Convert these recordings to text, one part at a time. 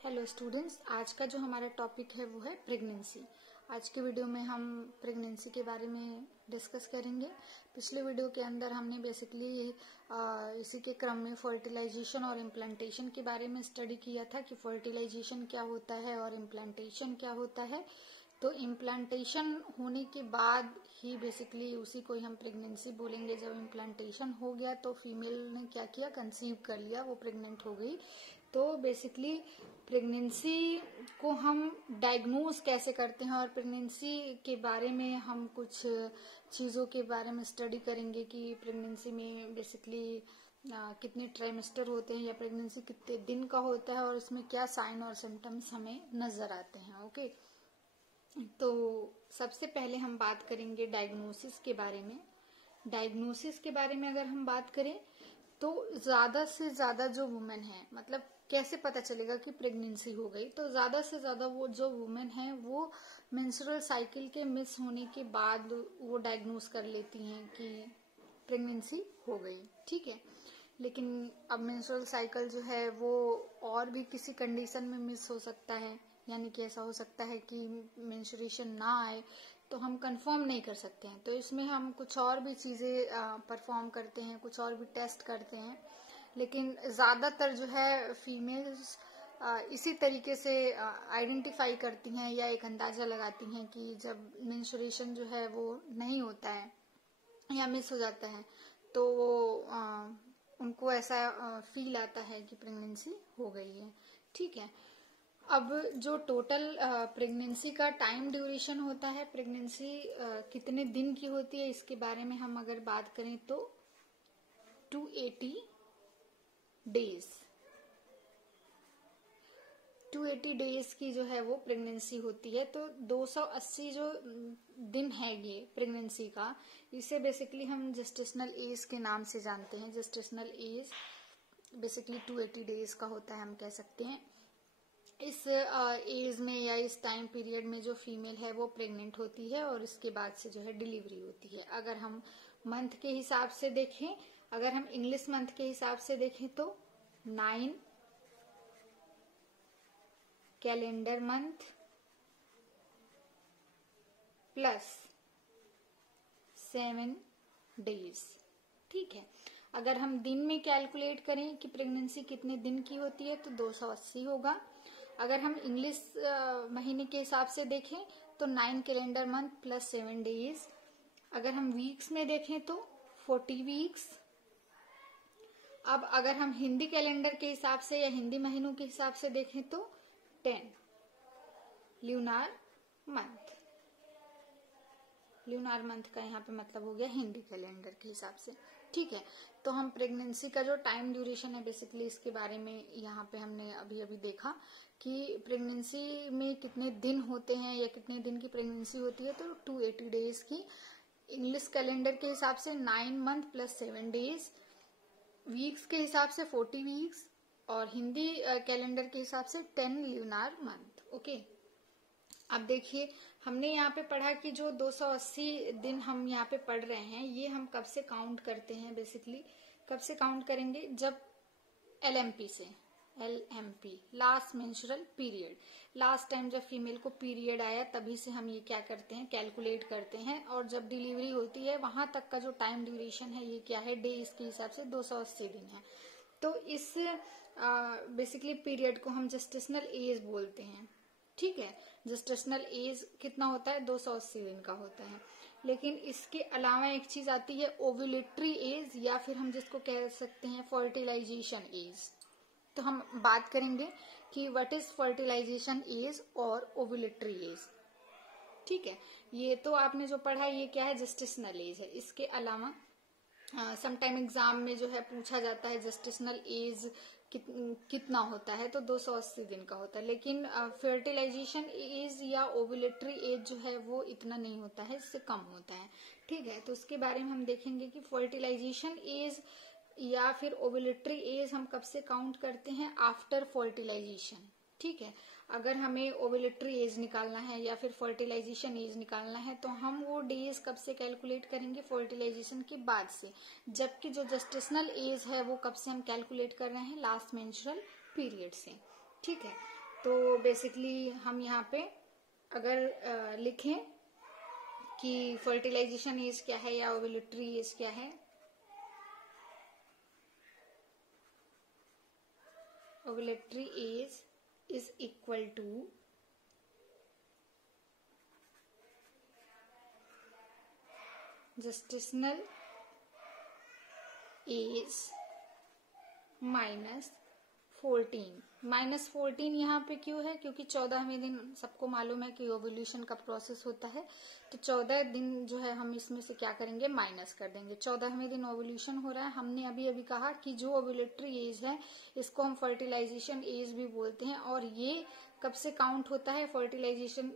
Hello students, आज का जो हमारा टॉपिक है वो है प्रेगनेंसी। आज के वीडियो में हम प्रेगनेंसी के बारे में डिस्कस करेंगे। पिछले वीडियो के अंदर हमने बेसिकली इसी के क्रम में फर्टिलाइजेशन और इम्प्लांटेशन के बारे में स्टडी किया था कि फर्टिलाइजेशन क्या होता है और इम्प्लांटेशन क्या होता है। तो इम्प्लांटेशन होने के बाद ही बेसिकली उसी को ही हम प्रेगनेंसी बोलेंगे। जब इम्प्लांटेशन हो गया तो फीमेल ने क्या किया, कंसीव कर लिया, वो प्रेग्नेंट हो गई। तो बेसिकली प्रेगनेंसी को हम डायग्नोज कैसे करते हैं और प्रेगनेंसी के बारे में हम कुछ चीज़ों के बारे में स्टडी करेंगे कि प्रेगनेंसी में बेसिकली कितने ट्राइमेस्टर होते हैं या प्रेगनेंसी कितने दिन का होता है और इसमें क्या साइन और सिम्टम्स हमें नजर आते हैं। ओके, तो सबसे पहले हम बात करेंगे डायग्नोसिस के बारे में। डायग्नोसिस के बारे में अगर हम बात करें तो ज्यादा से ज्यादा जो वुमेन है, मतलब कैसे पता चलेगा कि प्रेगनेंसी हो गई, तो ज्यादा से ज्यादा वो जो वुमेन है वो मेंस्ट्रुअल साइकिल के मिस होने के बाद वो डायग्नोस कर लेती हैं कि प्रेगनेंसी हो गई। ठीक है, लेकिन अब मेंस्ट्रुअल साइकिल जो है वो और भी किसी कंडीशन में मिस हो सकता है, यानी कि ऐसा हो सकता है कि मेंस्ट्रुएशन ना आए, तो हम कंफर्म नहीं कर सकते हैं। तो इसमें हम कुछ और भी चीजें परफॉर्म करते हैं, कुछ और भी टेस्ट करते हैं, लेकिन ज्यादातर जो है फीमेल्स इसी तरीके से आइडेंटिफाई करती हैं या एक अंदाजा लगाती हैं कि जब मेंस्ट्रुएशन जो है वो नहीं होता है या मिस हो जाता है तो वो उनको ऐसा फील आता है कि प्रेगनेंसी हो गई है। ठीक है, अब जो टोटल प्रेगनेंसी का टाइम ड्यूरेशन होता है, प्रेगनेंसी कितने दिन की होती है, इसके बारे में हम अगर बात करें तो 280 डेज 280 डेज की जो है वो प्रेगनेंसी होती है। तो 280 जो दिन है ये प्रेगनेंसी का, इसे बेसिकली हम जेस्टेशनल एज के नाम से जानते हैं। जेस्टेशनल एज बेसिकली 280 डेज का होता है, हम कह सकते हैं। इस एज में या इस टाइम पीरियड में जो फीमेल है वो प्रेग्नेंट होती है और इसके बाद से जो है डिलीवरी होती है। अगर हम मंथ के हिसाब से देखें, अगर हम इंग्लिश मंथ के हिसाब से देखें तो 9 कैलेंडर मंथ प्लस 7 डेज। ठीक है, अगर हम दिन में कैलकुलेट करें कि प्रेगनेंसी कितने दिन की होती है तो 280 होगा। अगर हम इंग्लिश महीने के हिसाब से देखें तो 9 कैलेंडर मंथ प्लस 7 डेज। अगर हम वीक्स में देखें तो 40 वीक्स। अब अगर हम हिंदी कैलेंडर के हिसाब से या हिंदी महीनों के हिसाब से देखें तो 10 ल्यूनार मंथ। ल्यूनार मंथ का यहाँ पे मतलब हो गया हिंदी कैलेंडर के हिसाब से। ठीक है, तो हम प्रेगनेंसी का जो टाइम ड्यूरेशन है बेसिकली इसके बारे में यहाँ पे हमने अभी अभी देखा कि प्रेगनेंसी में कितने दिन होते हैं या कितने दिन की प्रेगनेंसी होती है। तो 280 डेज की। इंग्लिश कैलेंडर के हिसाब से 9 मंथ प्लस 7 डेज, वीक्स के हिसाब से 40 वीक्स और हिंदी कैलेंडर के हिसाब से 10 ल्यूनार मंथ। ओके, अब देखिए हमने यहाँ पे पढ़ा कि जो 280 दिन हम यहाँ पे पढ़ रहे हैं ये हम कब से काउंट करते हैं। बेसिकली कब से काउंट करेंगे, जब LMP से, LMP last menstrual period, last time जब फीमेल को पीरियड आया तभी से हम ये क्या करते हैं, कैलकुलेट करते हैं। और जब डिलीवरी होती है वहां तक का जो टाइम ड्यूरेशन है ये क्या है, डे, इसके हिसाब से 280 दिन है। तो इस बेसिकली पीरियड को हम जेस्टेशनल एज बोलते हैं। ठीक है, जेस्टेशनल एज कितना होता है, 280 दिन का होता है। लेकिन इसके अलावा एक चीज आती है ओव्यूलेटरी एज, या फिर हम जिसको कह सकते हैं फर्टिलाइजेशन एज। तो हम बात करेंगे कि व्हाट इज फर्टिलाइजेशन एज और ओव्यूलेटरी एज। ठीक है, ये तो आपने जो पढ़ा ये क्या है, जेस्टेशनल एज है। इसके अलावा समटाइम एग्जाम में जो है पूछा जाता है जेस्टेशनल एज कितना होता है, तो 280 दिन का होता है। लेकिन फर्टिलाइजेशन एज या ओव्यूलेटरी एज जो है वो इतना नहीं होता है, इससे कम होता है। ठीक है, तो उसके बारे में हम देखेंगे कि फर्टिलाइजेशन एज या फिर ओव्यूलेटरी एज हम कब से काउंट करते हैं, आफ्टर फर्टिलाइजेशन। ठीक है, अगर हमें ओव्यूलेटरी एज निकालना है या फिर फर्टिलाइजेशन एज निकालना है तो हम वो डेज कब से कैलकुलेट करेंगे, फर्टिलाइजेशन के बाद से। जबकि जो जेस्टेशनल एज है वो कब से हम कैलकुलेट कर रहे हैं, लास्ट मेंस्ट्रुअल पीरियड से। ठीक है, तो बेसिकली हम यहाँ पे अगर लिखें कि फर्टिलाइजेशन एज क्या है या ओव्यूलेटरी एज क्या है, ovulatory age is equal to gestational age -14 यहाँ पे क्यों है, क्योंकि 14वें दिन सबको मालूम है कि ओव्यूलेशन का प्रोसेस होता है, तो 14 दिन जो है हम इसमें से क्या करेंगे, माइनस कर देंगे। 14वें दिन ओव्यूलेशन हो रहा है। हमने अभी अभी कहा कि जो ओव्यूलेटरी एज है इसको हम फर्टिलाइजेशन एज भी बोलते हैं, और ये कब से काउंट होता है, फर्टिलाइजेशन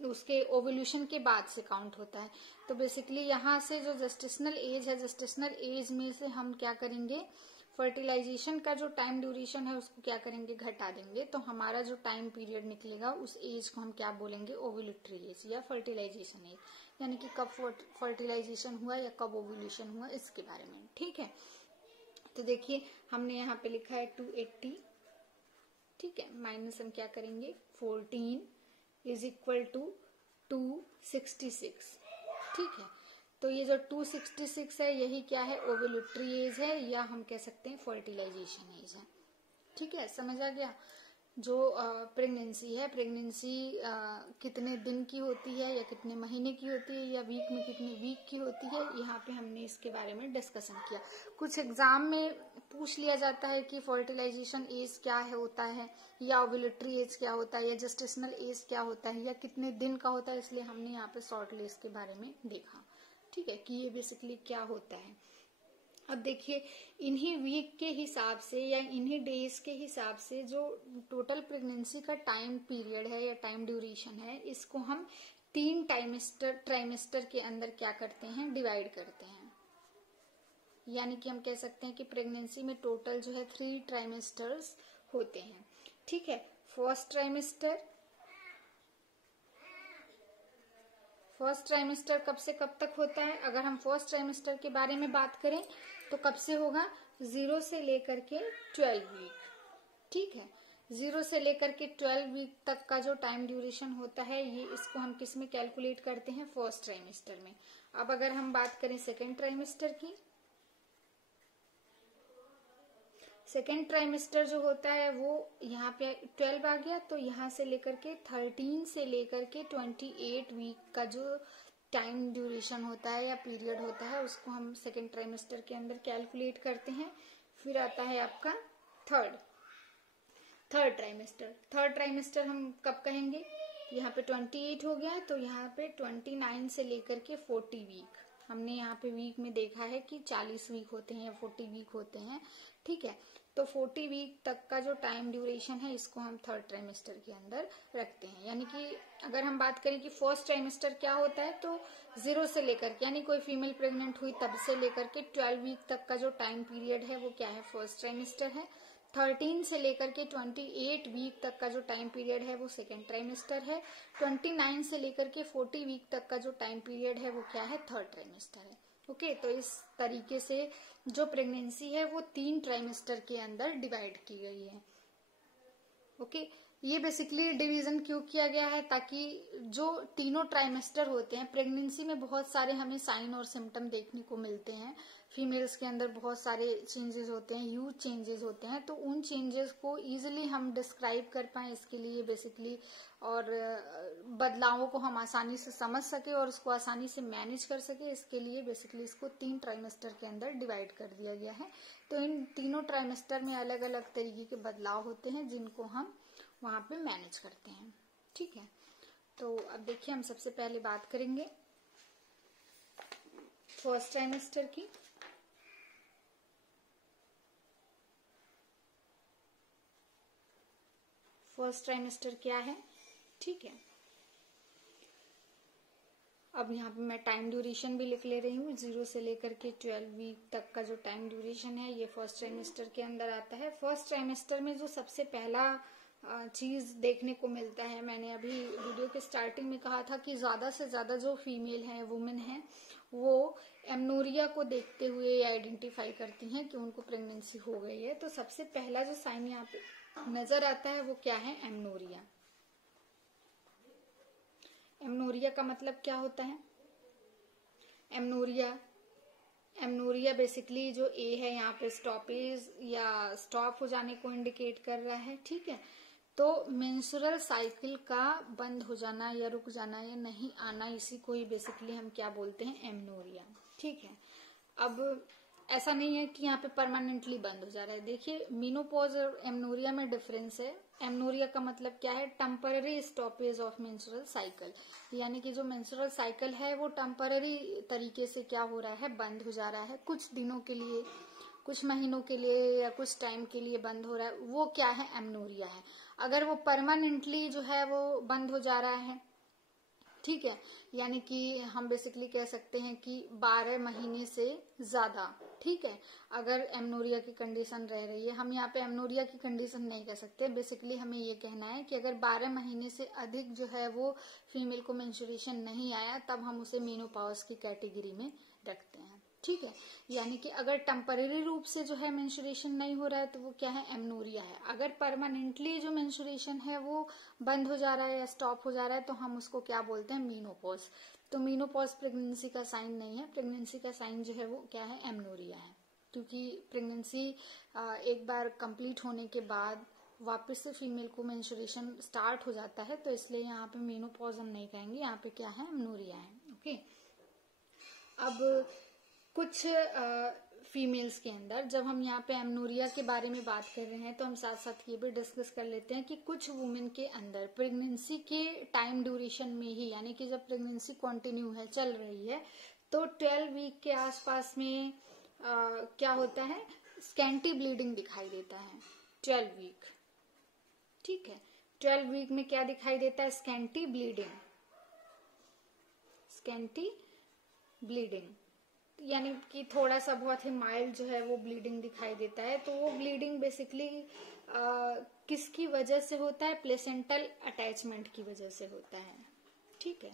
उसके ओव्यूलेशन के बाद से काउंट होता है। तो बेसिकली यहाँ से जो जेस्टेशनल एज है, जेस्टेशनल एज में से हम क्या करेंगे, फर्टिलाइजेशन का जो टाइम ड्यूरेशन है उसको क्या करेंगे, घटा देंगे। तो हमारा जो टाइम पीरियड निकलेगा उस एज को हम क्या बोलेंगे, ओव्यूलेटरी एज या फर्टिलाइजेशन एज, यानी कि कब फर्टिलाइजेशन हुआ या कब ओव्यूलेशन हुआ इसके बारे में। ठीक है, तो देखिए हमने यहाँ पे लिखा है 280, ठीक है, माइनस हम क्या करेंगे 14 इज इक्वल टू 266, ठीक है। तो ये जो 266 है यही क्या है, ओव्यूलेटरी एज है, या हम कह सकते हैं फर्टिलाइजेशन एज है। ठीक है, समझ आ गया। जो प्रेगनेंसी है, प्रेगनेंसी कितने दिन की होती है या कितने महीने की होती है या वीक में कितने वीक की होती है, यहाँ पे हमने इसके बारे में डिस्कशन किया। कुछ एग्जाम में पूछ लिया जाता है कि फर्टिलाइजेशन एज क्या है होता है, या ओव्यूलेटरी एज क्या होता है, या जेस्टेशनल एज क्या होता है, या कितने दिन का होता है, इसलिए हमने यहाँ पे शॉर्ट लिस्ट के बारे में देखा। ठीक है, कि ये बेसिकली क्या होता है। अब देखिए इन्हीं वीक के हिसाब से या इन्हीं डेज के हिसाब से जो टोटल प्रेगनेंसी का टाइम पीरियड है या टाइम ड्यूरेशन है, इसको हम 3 ट्राइमेस्टर के अंदर क्या करते हैं, डिवाइड करते हैं। यानी कि हम कह सकते हैं कि प्रेगनेंसी में टोटल जो है 3 ट्राइमेस्टर्स होते हैं। ठीक है, फर्स्ट ट्राइमेस्टर कब से कब तक होता है, अगर हम फर्स्ट ट्राइमेस्टर के बारे में बात करें तो कब से होगा, 0 से लेकर के 12 वीक। ठीक है, 0 से लेकर के 12 वीक तक का जो टाइम ड्यूरेशन होता है, ये इसको हम किस में कैलकुलेट करते हैं, फर्स्ट ट्राइमेस्टर में। अब अगर हम बात करें सेकेंड ट्राइमेस्टर की, सेकेंड ट्राइमेस्टर जो होता है वो यहाँ पे 12 आ गया, तो यहाँ से लेकर के 13 से लेकर के 28 वीक का जो टाइम ड्यूरेशन होता है या पीरियड होता है, उसको हम सेकेंड ट्राइमेस्टर के अंदर कैलकुलेट करते हैं। फिर आता है आपका थर्ड ट्राइमेस्टर हम कब कहेंगे, यहाँ पे 28 हो गया, तो यहाँ पे 29 से लेकर के 40 वीक। हमने यहाँ पे वीक में देखा है कि 40 वीक होते हैं या 40 वीक होते हैं। ठीक है, तो 40 वीक तक का जो टाइम ड्यूरेशन है इसको हम थर्ड ट्राइमेस्टर के अंदर रखते हैं। यानी कि अगर हम बात करें कि फर्स्ट ट्राइमेस्टर क्या होता है, तो 0 से लेकर के, यानी कोई फीमेल प्रेग्नेंट हुई तब से लेकर के 12 वीक तक का जो टाइम पीरियड है वो क्या है, फर्स्ट ट्राइमेस्टर है। 13 से लेकर के 28 वीक तक का जो टाइम पीरियड है वो सेकेंड ट्राइमेस्टर है। 29 से लेकर के 40 वीक तक का जो टाइम पीरियड है वो क्या है, थर्ड ट्राइमेस्टर है। ओके, तो इस तरीके से जो प्रेगनेंसी है वो 3 ट्राइमेस्टर के अंदर डिवाइड की गई है। ओके, ये बेसिकली डिवीजन क्यों किया गया है, ताकि जो तीनों ट्राइमेस्टर होते हैं, प्रेगनेंसी में बहुत सारे हमें साइन और सिम्टम देखने को मिलते हैं। फीमेल्स के अंदर बहुत सारे चेंजेस होते हैं, ह्यूज चेंजेस होते हैं, तो उन चेंजेस को इजीली हम डिस्क्राइब कर पाए, इसके लिए बेसिकली, और बदलावों को हम आसानी से समझ सके और उसको आसानी से मैनेज कर सके, इसके लिए बेसिकली इसको 3 ट्राइमेस्टर के अंदर डिवाइड कर दिया गया है। तो इन तीनों ट्राइमेस्टर में अलग अलग तरीके के बदलाव होते हैं जिनको हम वहां पे मैनेज करते हैं। ठीक है, तो अब देखिए हम सबसे पहले बात करेंगे फर्स्ट ट्राइमेस्टर की। फर्स्ट ट्राइमेस्टर क्या है, ठीक है, अब यहाँ पे मैं टाइम ड्यूरेशन भी लिख ले रही हूँ। 0 से लेकर के 12 वीक तक का जो टाइम ड्यूरेशन है ये फर्स्ट ट्राइमेस्टर के अंदर आता है। फर्स्ट ट्राइमेस्टर में जो सबसे पहला चीज देखने को मिलता है। मैंने अभी वीडियो के स्टार्टिंग में कहा था कि ज्यादा से ज्यादा जो फीमेल हैं, वुमेन हैं, वो एमनोरिया को देखते हुए आइडेंटिफाई करती हैं कि उनको प्रेगनेंसी हो गई है। तो सबसे पहला जो साइन यहाँ पे नजर आता है वो क्या है? एमनोरिया। एमनोरिया का मतलब क्या होता है? एमनोरिया बेसिकली जो ए है यहाँ पे स्टॉपेज या स्टॉप हो जाने को इंडिकेट कर रहा है। ठीक है, तो मेंस्ट्रुअल साइकिल का बंद हो जाना या रुक जाना या नहीं आना, इसी को ही बेसिकली हम क्या बोलते हैं? एमनोरिया। ठीक है, अब ऐसा नहीं है कि यहाँ पे परमानेंटली बंद हो जा रहा है। देखिए, मेनोपॉज और एमनोरिया में डिफरेंस है। एमनोरिया का मतलब क्या है? Temporary stoppage of menstrual cycle, यानी कि जो मेंस्ट्रुअल साइकिल है वो टेम्पररी तरीके से क्या हो रहा है? बंद हो जा रहा है, कुछ दिनों के लिए, कुछ महीनों के लिए या कुछ टाइम के लिए बंद हो रहा है, वो क्या है? एमनोरिया है। अगर वो परमानेंटली जो है वो बंद हो जा रहा है, ठीक है, यानी कि हम बेसिकली कह सकते हैं कि 12 महीने से ज्यादा, ठीक है, अगर एमनोरिया की कंडीशन रह रही है, हम यहाँ पे एमनोरिया की कंडीशन नहीं कह सकते, बेसिकली हमें ये कहना है कि अगर 12 महीने से अधिक जो है वो फीमेल को मेंस्ट्रुएशन नहीं आया, तब हम उसे मेनोपॉज की कैटेगरी में रखते हैं। ठीक है, यानी कि अगर टेम्पररी रूप से जो है मेंस्ट्रुएशन नहीं हो रहा है तो वो क्या है? एमनोरिया है। अगर परमानेंटली जो मेंस्ट्रुएशन है वो बंद हो जा रहा है या स्टॉप हो जा रहा है तो हम उसको क्या बोलते हैं? मेनोपॉज। तो मेनोपॉज प्रेगनेंसी का साइन नहीं है, प्रेगनेंसी का साइन जो है वो क्या है? एमनोरिया है। क्योंकि प्रेगनेंसी एक बार कंप्लीट होने के बाद वापस से फीमेल को मेंस्ट्रुएशन स्टार्ट हो जाता है, तो इसलिए यहाँ पे मेनोपॉज हम नहीं कहेंगे, यहाँ पे क्या है? एमनोरिया है। ओके, अब कुछ फीमेल्स के अंदर जब हम यहाँ पे एमनोरिया के बारे में बात कर रहे हैं तो हम साथ साथ ये भी डिस्कस कर लेते हैं कि कुछ वुमेन के अंदर प्रेगनेंसी के टाइम ड्यूरेशन में ही, यानी कि जब प्रेगनेंसी कंटिन्यू है, चल रही है, तो 12 वीक के आसपास में क्या होता है? स्कैंटी ब्लीडिंग दिखाई देता है। 12 वीक, ठीक है, 12 वीक में क्या दिखाई देता है? Scanty bleeding. स्कैंटी ब्लीडिंग यानी कि थोड़ा सा बहुत ही माइल्ड जो है वो ब्लीडिंग दिखाई देता है। तो वो ब्लीडिंग बेसिकली किसकी वजह से होता है? प्लेसेंटल अटैचमेंट की वजह से होता है। ठीक है,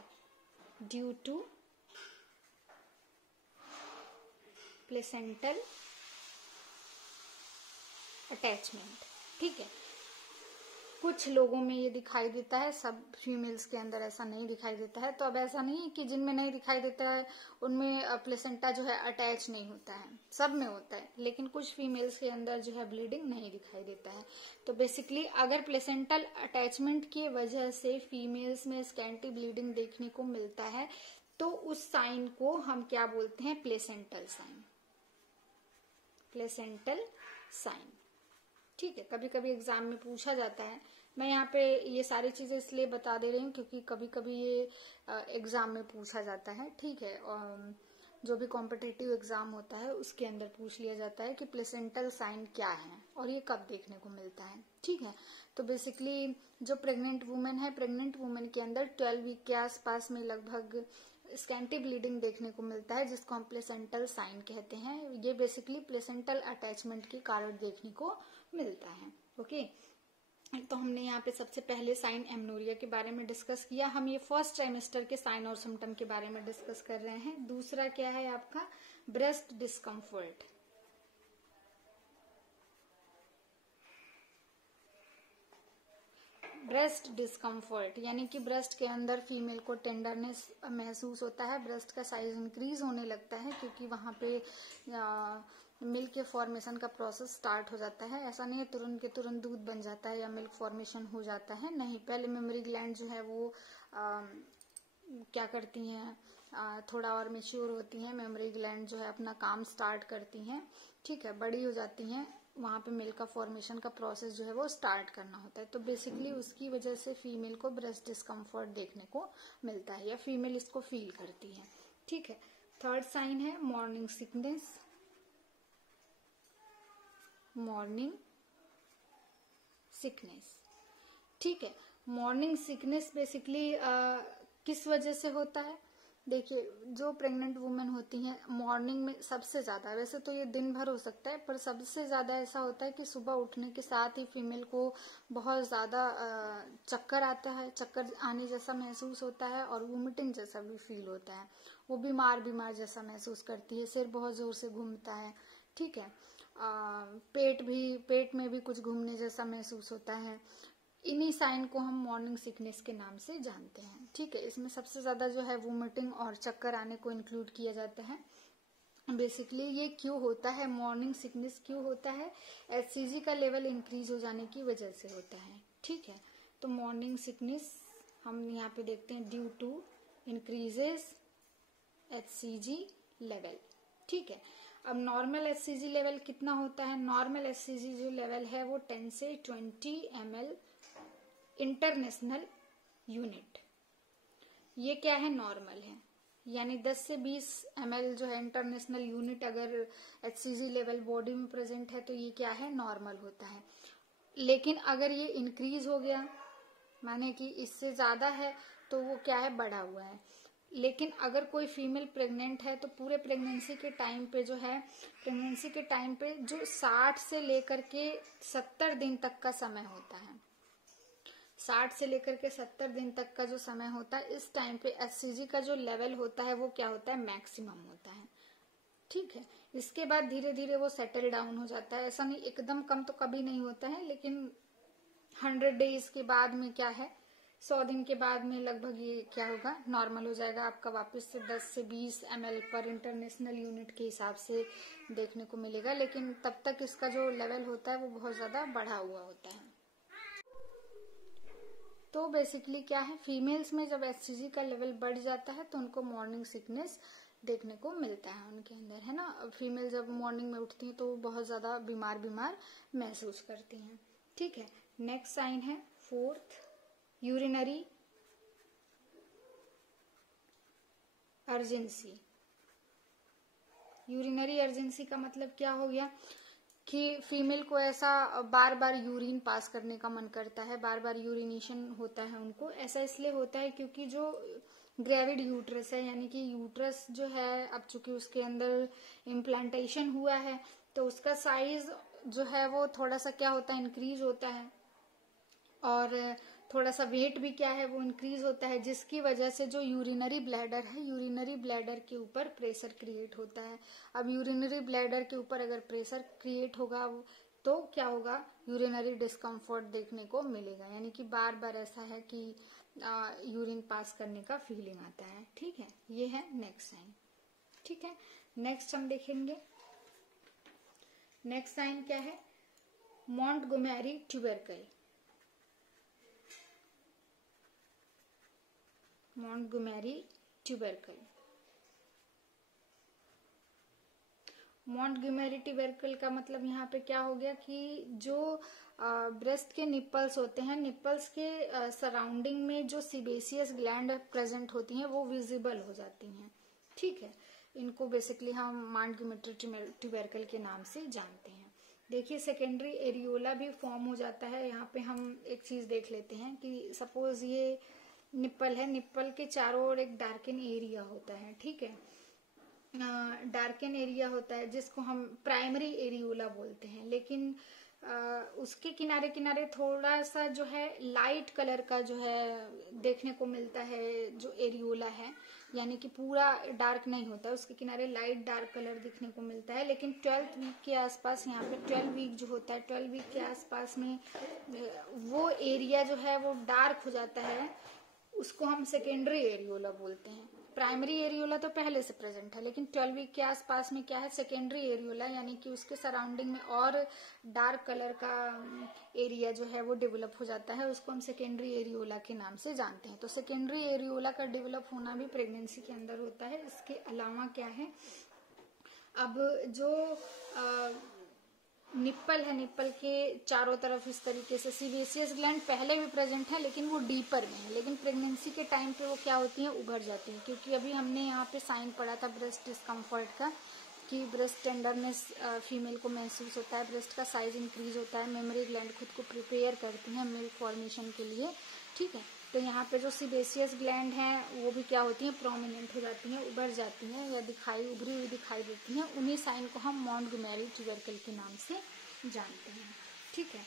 ड्यू टू प्लेसेंटल अटैचमेंट। ठीक है, कुछ लोगों में ये दिखाई देता है, सब फीमेल्स के अंदर ऐसा नहीं दिखाई देता है। तो अब ऐसा नहीं है कि जिनमें नहीं दिखाई देता है उनमें प्लेसेंटा जो है अटैच नहीं होता है, सब में होता है, लेकिन कुछ फीमेल्स के अंदर जो है ब्लीडिंग नहीं दिखाई देता है। तो बेसिकली अगर प्लेसेंटल अटैचमेंट की वजह से फीमेल्स में स्कैंटी ब्लीडिंग देखने को मिलता है तो उस साइन को हम क्या बोलते हैं? Placental sign. प्लेसेंटल साइन, ठीक है, कभी कभी एग्जाम में पूछा जाता है। मैं यहाँ पे ये सारी चीजें इसलिए बता दे रही हूँ क्योंकि कभी कभी ये एग्जाम में पूछा जाता है। ठीक है, जो भी कॉम्पिटिटिव एग्जाम होता है उसके अंदर पूछ लिया जाता है कि प्लेसेंटल साइन क्या है और ये कब देखने को मिलता है। ठीक है, तो बेसिकली जो प्रेग्नेंट वुमेन है, प्रेग्नेंट वुमेन के अंदर 12 वीक के आसपास में लगभग स्कैंटी ब्लीडिंग देखने को मिलता है, जिसको हम प्लेसेंटल साइन कहते हैं। ये बेसिकली प्लेसेंटल अटैचमेंट के कारण देखने को मिलता है। ओके, तो हमने यहाँ पे सबसे पहले साइन एमनोरिया के बारे में डिस्कस किया। हम ये फर्स्ट ट्राइमेस्टर के साइन और सिम्टम के बारे में डिस्कस कर रहे हैं। दूसरा क्या है आपका? Breast discomfort. ब्रेस्ट डिस्कम्फर्ट यानी कि ब्रेस्ट के अंदर फीमेल को टेंडरनेस महसूस होता है, ब्रेस्ट का साइज इंक्रीज होने लगता है क्योंकि वहां पे मिल्क के फॉर्मेशन का प्रोसेस स्टार्ट हो जाता है। ऐसा नहीं है तुरंत के तुरंत दूध बन जाता है या मिल्क फॉर्मेशन हो जाता है, नहीं, पहले मेमोरी ग्लैंड जो है वो क्या करती हैं, थोड़ा और मेच्योर होती हैं, मेमोरी ग्लैंड जो है अपना काम स्टार्ट करती हैं। ठीक है, बड़ी हो जाती हैं, वहां पे मिल्क का फॉर्मेशन का प्रोसेस जो है वो स्टार्ट करना होता है। तो बेसिकली उसकी वजह से फीमेल को ब्रेस्ट डिस्कम्फर्ट देखने को मिलता है या फीमेल इसको फील करती है। ठीक है, थर्ड साइन है मॉर्निंग सिकनेस। मॉर्निंग सिकनेस, ठीक है, मॉर्निंग सिकनेस बेसिकली किस वजह से होता है? देखिए, जो प्रेग्नेंट वुमेन होती हैं मॉर्निंग में सबसे ज्यादा, वैसे तो ये दिन भर हो सकता है पर सबसे ज्यादा ऐसा होता है कि सुबह उठने के साथ ही फीमेल को बहुत ज्यादा चक्कर आता है, चक्कर आने जैसा महसूस होता है और वोमिटिंग जैसा भी फील होता है। वो बीमार बीमार जैसा महसूस करती है, सिर बहुत जोर से घूमता है, ठीक है। पेट में भी कुछ घूमने जैसा महसूस होता है। इन्हीं साइन को हम मॉर्निंग सिकनेस के नाम से जानते हैं, ठीक है। इसमें सबसे ज्यादा जो है वोमिटिंग और चक्कर आने को इंक्लूड किया जाता है। बेसिकली ये क्यों होता है, मॉर्निंग सिकनेस क्यों होता है? HCG का लेवल इंक्रीज हो जाने की वजह से होता है, ठीक है। तो मॉर्निंग सिकनेस हम यहाँ पे देखते हैं due to increases HCG level, ठीक है। अब नॉर्मल HCG लेवल कितना होता है? नॉर्मल HCG जो लेवल है वो 10 से 20 ml इंटरनेशनल यूनिट। ये क्या है? नॉर्मल है, यानी 10 से 20 ml जो है इंटरनेशनल यूनिट अगर HCG लेवल बॉडी में प्रेजेंट है तो ये क्या है? नॉर्मल होता है। लेकिन अगर ये इंक्रीज हो गया, माने कि इससे ज्यादा है, तो वो क्या है? बढ़ा हुआ है। लेकिन अगर कोई फीमेल प्रेग्नेंट है तो पूरे प्रेगनेंसी के टाइम पे जो है, प्रेगनेंसी के टाइम पे जो 60 से लेकर के 70 दिन तक का समय होता है, 60 से लेकर के 70 दिन तक का जो समय होता है, इस टाइम पे HCG का जो लेवल होता है वो क्या होता है? मैक्सिमम होता है, ठीक है। इसके बाद धीरे धीरे वो सेटल डाउन हो जाता है। ऐसा नहीं एकदम कम तो कभी नहीं होता है, लेकिन 100 डेज के बाद में क्या है, 100 दिन के बाद में लगभग ये क्या होगा? नॉर्मल हो जाएगा आपका, वापस से 10 से 20 ml पर इंटरनेशनल यूनिट के हिसाब से देखने को मिलेगा। लेकिन तब तक इसका जो लेवल होता है वो बहुत ज्यादा बढ़ा हुआ होता है। तो बेसिकली क्या है, फीमेल्स में जब HCG का लेवल बढ़ जाता है तो उनको मॉर्निंग सिकनेस देखने को मिलता है उनके अंदर, है ना। फीमेल जब मॉर्निंग में उठती है तो वो बहुत ज्यादा बीमार बीमार महसूस करती हैं, ठीक है। नेक्स्ट साइन है 4th, urinary urgency. Urinary urgency का मतलब क्या हो गया कि फीमेल को ऐसा बार बार यूरिन पास करने का मन करता है, बार बार यूरिनेशन होता है उनको। ऐसा इसलिए होता है क्योंकि जो ग्रेविड यूट्रस है, यानी कि यूट्रस जो है, अब चूंकि उसके अंदर इम्प्लांटेशन हुआ है तो उसका साइज जो है वो थोड़ा सा क्या होता है? इंक्रीज होता है, और थोड़ा सा वेट भी क्या है? वो इंक्रीज होता है, जिसकी वजह से जो यूरिनरी ब्लैडर है, यूरिनरी ब्लैडर के ऊपर प्रेशर क्रिएट होता है। अब यूरिनरी ब्लैडर के ऊपर अगर प्रेशर क्रिएट होगा तो क्या होगा? यूरिनरी डिस्कम्फर्ट देखने को मिलेगा, यानी कि बार बार ऐसा है कि यूरिन पास करने का फीलिंग आता है, ठीक है। ये है नेक्स्ट साइन, ठीक है। नेक्स्ट हम देखेंगे, नेक्स्ट साइन क्या है? Montgomery tubercle. Montgomery tubercle, Montgomery tubercle का मतलब यहाँ पे क्या हो गया कि जो ब्रेस्ट के निप्पल्स होते हैं, निप्पल्स के सराउंडिंग में जो सीबेसियस ग्लैंड प्रेजेंट होती हैं वो विजिबल हो जाती हैं, ठीक है। इनको बेसिकली हम मॉन्टगोमेरी ट्यूबरकल के नाम से जानते हैं। देखिए, सेकेंडरी एरियोला भी फॉर्म हो जाता है। यहाँ पे हम एक चीज देख लेते हैं कि सपोज ये निप्पल है, निप्पल के चारों ओर एक डार्कन एरिया होता है, ठीक है। डार्कन एरिया होता है जिसको हम प्राइमरी एरियोला बोलते हैं, लेकिन उसके किनारे किनारे थोड़ा सा जो है लाइट कलर का जो है देखने को मिलता है जो एरियोला है, यानी कि पूरा डार्क नहीं होता है, उसके किनारे लाइट डार्क कलर दिखने को मिलता है। लेकिन 12th वीक के आसपास, यहाँ पे 12 वीक जो होता है, 12 वीक के आसपास में वो एरिया जो है वो डार्क हो जाता है, उसको हम सेकेंडरी एरियोला बोलते हैं। प्राइमरी एरियोला तो पहले से प्रेजेंट है, लेकिन 12 वीक के आसपास में क्या है? सेकेंडरी एरियोला, यानी कि उसके सराउंडिंग में और डार्क कलर का एरिया जो है वो डेवलप हो जाता है, उसको हम सेकेंडरी एरियोला के नाम से जानते हैं। तो सेकेंडरी एरियोला का डेवलप होना भी प्रेगनेंसी के अंदर होता है। इसके अलावा क्या है, अब जो निप्पल है, निप्पल के चारों तरफ इस तरीके से सीबेसियस ग्लैंड पहले भी प्रेजेंट है लेकिन वो डीपर में है, लेकिन प्रेगनेंसी के टाइम पे वो क्या होती है? उभर जाती है। क्योंकि अभी हमने यहाँ पे साइन पढ़ा था ब्रेस्ट डिस्कम्फर्ट का कि ब्रेस्ट टेंडरनेस फीमेल को महसूस होता है, ब्रेस्ट का साइज इंक्रीज होता है, मेमोरी ग्लैंड खुद को प्रिपेयर करती हैं मिल्क फॉर्मेशन के लिए, ठीक है। तो यहाँ पे जो सीबेसियस ग्लैंड हैं वो भी क्या होती हैं, प्रोमिनेंट हो जाती हैं, उभर जाती हैं या उभरी हुई दिखाई देती हैं। उन्हीं साइन को हम मॉन्टगोमेरी ट्यूबरकल के नाम से जानते हैं, ठीक है।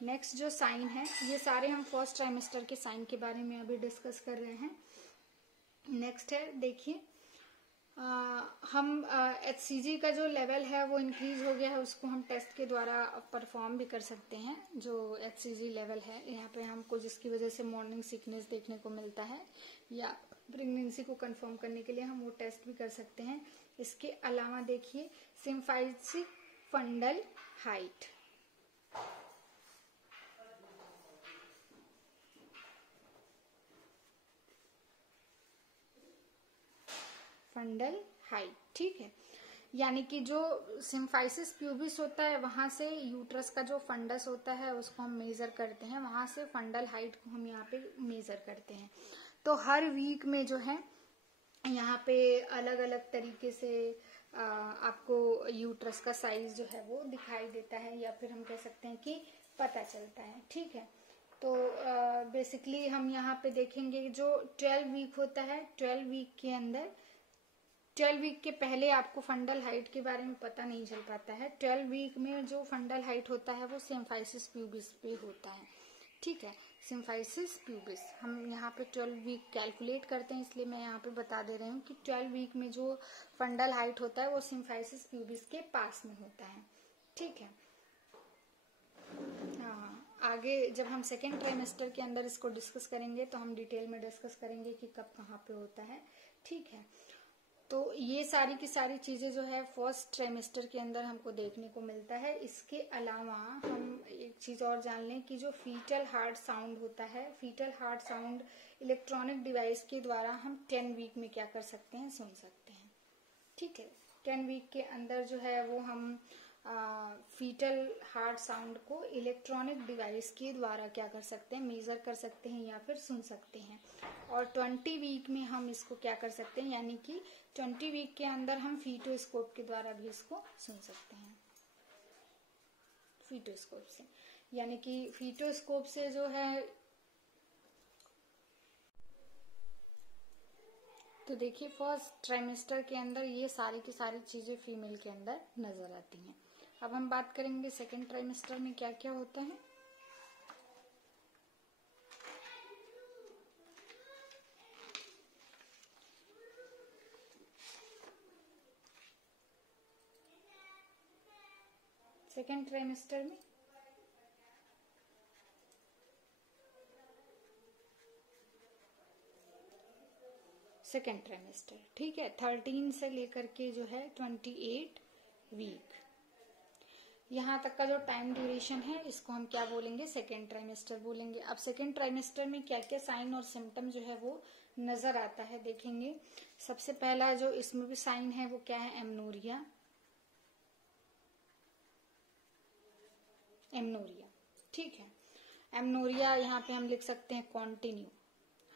नेक्स्ट जो साइन है, ये सारे हम फर्स्ट ट्राइमेस्टर के साइन के बारे में अभी डिस्कस कर रहे हैं। नेक्स्ट है, देखिए हम HCG का जो लेवल है वो इंक्रीज हो गया है, उसको हम टेस्ट के द्वारा परफॉर्म भी कर सकते हैं। जो HCG लेवल है यहाँ पे हमको, जिसकी वजह से मॉर्निंग सिकनेस देखने को मिलता है या प्रेगनेंसी को कंफर्म करने के लिए हम वो टेस्ट भी कर सकते हैं। इसके अलावा देखिए symphysis fundal height, fundal height, ठीक है। यानी कि जो सिम्फाइसिस प्यूबिस होता है वहां से यूट्रस का जो फंडस होता है उसको हम मेजर करते हैं, वहां से फंडल हाइट को हम यहाँ पे मेजर करते हैं। तो हर वीक में जो है यहाँ पे अलग अलग तरीके से आपको यूट्रस का साइज जो है वो दिखाई देता है, या फिर हम कह सकते हैं कि पता चलता है, ठीक है। तो बेसिकली हम यहाँ पे देखेंगे जो 12 वीक होता है, 12 वीक के अंदर 12 वीक के पहले आपको फंडल हाइट के बारे में पता नहीं चल पाता है। 12 वीक में जो फंडल हाइट होता है वो सिम्फाइसिस प्यूबिस पे होता है, ठीक है। सिम्फाइसिस प्यूबिस हम यहाँ पे 12 वीक कैलकुलेट करते हैं, इसलिए मैं यहाँ पे बता दे रही हूँ कि 12 वीक में जो फंडल हाइट होता है वो सिम्फाइसिस प्यूबिस के पास में होता है, ठीक है। हाँ, आगे जब हम सेकेंड ट्राइमेस्टर के अंदर इसको डिस्कस करेंगे तो हम डिटेल में डिस्कस करेंगे कि कब कहाँ पे होता है, ठीक है। तो ये सारी की सारी चीजें जो है फर्स्ट ट्राइमेस्टर के अंदर हमको देखने को मिलता है। इसके अलावा हम एक चीज और जान लें कि जो फीटल हार्ट साउंड होता है, foetal heart sound electronic device के द्वारा हम 10 वीक में क्या कर सकते हैं, सुन सकते हैं, ठीक है। 10 वीक के अंदर जो है वो हम फीटल हार्ट साउंड को इलेक्ट्रॉनिक डिवाइस के द्वारा क्या कर सकते हैं, मेजर कर सकते हैं या फिर सुन सकते हैं। और 20 वीक में हम इसको क्या कर सकते हैं, यानी कि 20 वीक के अंदर हम फीटोस्कोप के द्वारा भी इसको सुन सकते हैं, फीटोस्कोप से। यानी कि फीटोस्कोप से जो है, तो देखिए फर्स्ट ट्राइमेस्टर के अंदर ये सारी की सारी चीजें फीमेल के अंदर नजर आती हैं। अब हम बात करेंगे सेकेंड ट्राइमेस्टर में क्या क्या होता है। सेकेंड ट्राइमेस्टर में सेकेंड ट्राइमेस्टर, ठीक है, 13 से लेकर के जो है 28 वीक, यहाँ तक का जो टाइम ड्यूरेशन है इसको हम क्या बोलेंगे, सेकेंड ट्राइमेस्टर बोलेंगे। अब सेकेंड ट्राइमेस्टर में क्या क्या साइन और सिम्टम जो है वो नजर आता है देखेंगे। सबसे पहला जो इसमें भी साइन है वो क्या है, एमनोरिया, एमनोरिया, ठीक है। एमनोरिया यहाँ पे हम लिख सकते हैं कॉन्टिन्यू।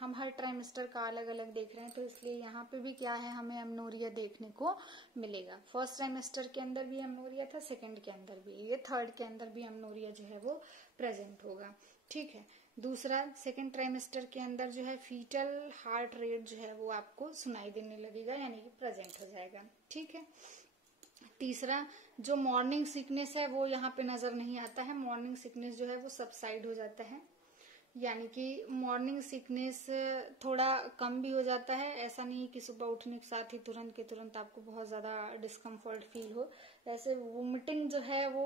हम हर ट्राइमेस्टर का अलग अलग देख रहे हैं तो इसलिए यहाँ पे भी क्या है, हमें एमनोरिया देखने को मिलेगा। फर्स्ट ट्राइमेस्टर के अंदर भी एमनोरिया था, सेकंड के अंदर भी, ये थर्ड के अंदर भी एमनोरिया जो है वो प्रेजेंट होगा, ठीक है। दूसरा, सेकंड ट्राइमेस्टर के अंदर जो है फीटल हार्ट रेट जो है वो आपको सुनाई देने लगेगा, यानी कि प्रेजेंट हो जाएगा, ठीक है। तीसरा, जो मॉर्निंग सिकनेस है वो यहाँ पे नजर नहीं आता है, मॉर्निंग सिकनेस जो है वो सबसाइड हो जाता है, यानी कि मॉर्निंग सिकनेस थोड़ा कम भी हो जाता है। ऐसा नहीं कि सुबह उठने के साथ ही तुरंत के तुरंत आपको बहुत ज्यादा डिस्कम्फर्ट फील हो। ऐसे वोमिटिंग जो है वो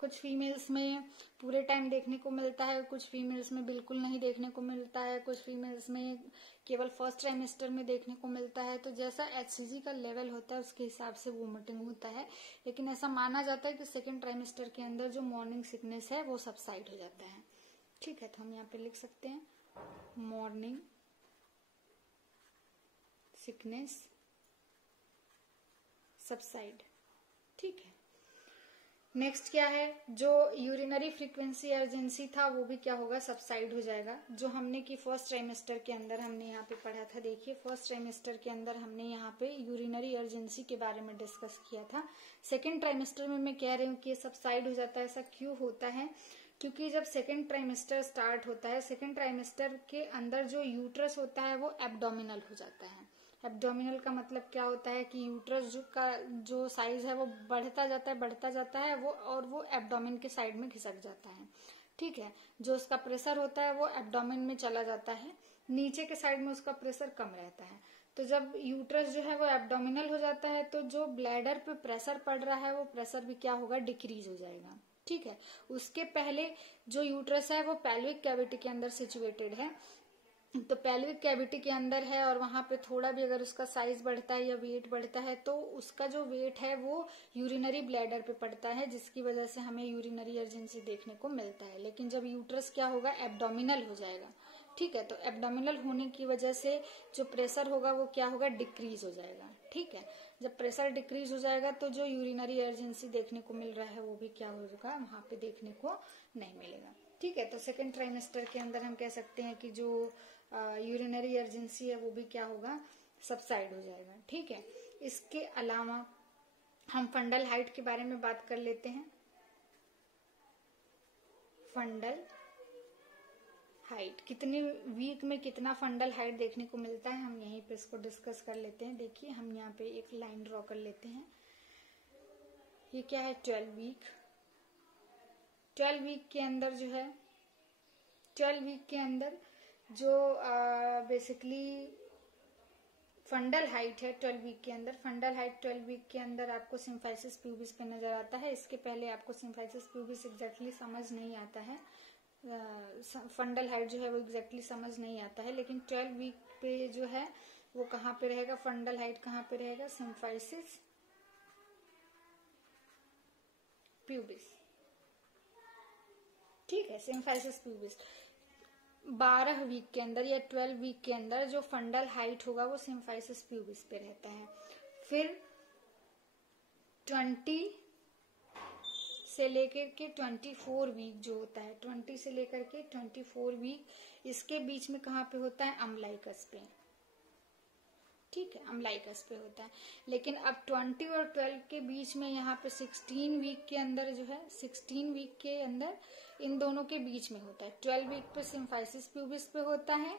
कुछ फीमेल्स में पूरे टाइम देखने को मिलता है, कुछ फीमेल्स में बिल्कुल नहीं देखने को मिलता है, कुछ फीमेल्स में केवल फर्स्ट ट्राइमेस्टर में देखने को मिलता है। तो जैसा HCG का लेवल होता है उसके हिसाब से वोमिटिंग होता है, लेकिन ऐसा माना जाता है कि सेकेंड ट्राइमेस्टर के अंदर जो मॉर्निंग सिकनेस है वो सबसाइड हो जाता है, ठीक है। तो हम यहाँ पे लिख सकते हैं मॉर्निंग सिकनेस सबसाइड, ठीक है। नेक्स्ट क्या है, जो यूरिनरी फ्रीक्वेंसी अर्जेंसी था वो भी क्या होगा, सबसाइड हो जाएगा। जो हमने कि फर्स्ट ट्राइमेस्टर के अंदर हमने यहाँ पे पढ़ा था, देखिए फर्स्ट ट्राइमेस्टर के अंदर हमने यहाँ पे यूरिनरी अर्जेंसी के बारे में डिस्कस किया था। सेकेंड ट्राइमेस्टर में मैं कह रही हूँ कि सबसाइड हो जाता है। ऐसा क्यों होता है, क्योंकि जब सेकेंड ट्राइमेस्टर स्टार्ट होता है, सेकेंड ट्राइमेस्टर के अंदर जो यूट्रस होता है वो एब्डोमिनल हो जाता है। एब्डोमिनल का मतलब क्या होता है कि यूट्रस का जो साइज है वो बढ़ता जाता है वो, और वो एब्डोमिन के साइड में खिसक जाता है। ठीक है, जो उसका प्रेशर होता है वो एब्डोमिन में चला जाता है, नीचे के साइड में उसका प्रेशर कम रहता है। तो जब यूट्रस जो है वो एब्डोमिनल हो जाता है तो जो ब्लैडर पे प्रेशर पड़ रहा है वो प्रेशर भी क्या होगा, डिक्रीज हो जाएगा। ठीक है, उसके पहले जो यूट्रस है वो पेल्विक कैविटी के अंदर सिचुएटेड है, तो पेल्विक कैविटी के अंदर है, और वहां पे थोड़ा भी अगर उसका साइज बढ़ता है या वेट बढ़ता है तो उसका जो वेट है वो यूरिनरी ब्लैडर पे पड़ता है, जिसकी वजह से हमें यूरिनरी अर्जेंसी देखने को मिलता है। लेकिन जब यूट्रस क्या होगा, एब्डोमिनल हो जाएगा। ठीक है, तो एब्डोमिनल होने की वजह से जो प्रेशर होगा वो क्या होगा, डिक्रीज हो जाएगा। ठीक है, जब प्रेशर डिक्रीज हो जाएगा तो जो यूरिनरी अर्जेंसी देखने को मिल रहा है वो भी क्या होगा, वहां पे देखने को नहीं मिलेगा। ठीक है, तो सेकेंड ट्राइमेस्टर के अंदर हम कह सकते हैं कि जो यूरिनरी अर्जेंसी है वो भी क्या होगा, सबसाइड हो जाएगा। ठीक है, इसके अलावा हम फंडल हाइट के बारे में बात कर लेते हैं। फंडल हाइट, कितनी वीक में कितना फंडल हाइट देखने को मिलता है, हम यहीं पे इसको डिस्कस कर लेते हैं। देखिए हम यहाँ पे एक लाइन ड्रॉ कर लेते हैं। ये क्या है, 12 वीक। 12 वीक के अंदर जो है, 12 वीक के अंदर जो बेसिकली फंडल हाइट है 12 वीक के अंदर, फंडल हाइट 12 वीक के अंदर आपको सिम्फाइसिस प्यूबिस पे नजर आता है। इसके पहले आपको सिम्फाइसिस प्यूबिस एग्जैक्टली समझ नहीं आता है, फंडल हाइट जो है वो एग्जैक्टली समझ नहीं आता है, लेकिन 12 वीक पे जो है वो कहाँ पे रहेगा, फंडल हाइट कहाँ पे रहेगा, सिम्फाइसिस प्यूबिस। ठीक है, सिम्फाइसिस प्यूबिस 12 वीक के अंदर या 12 वीक के अंदर जो फंडल हाइट होगा वो सिम्फाइसिस प्यूबिस पे रहता है। फिर 20 से लेकर के 24 वीक जो होता है, 20 से लेकर के 24 वीक, इसके बीच में कहाँ पे होता है, अम्लाइकस पे। ठीक है, अम्लाइकस पे होता है। लेकिन अब 20 और 12 के बीच में यहाँ पे 16 वीक के अंदर जो है, 16 वीक के अंदर इन दोनों के बीच में होता है। 12 वीक पे सिम्फाइसिस प्यूबिस पे होता है,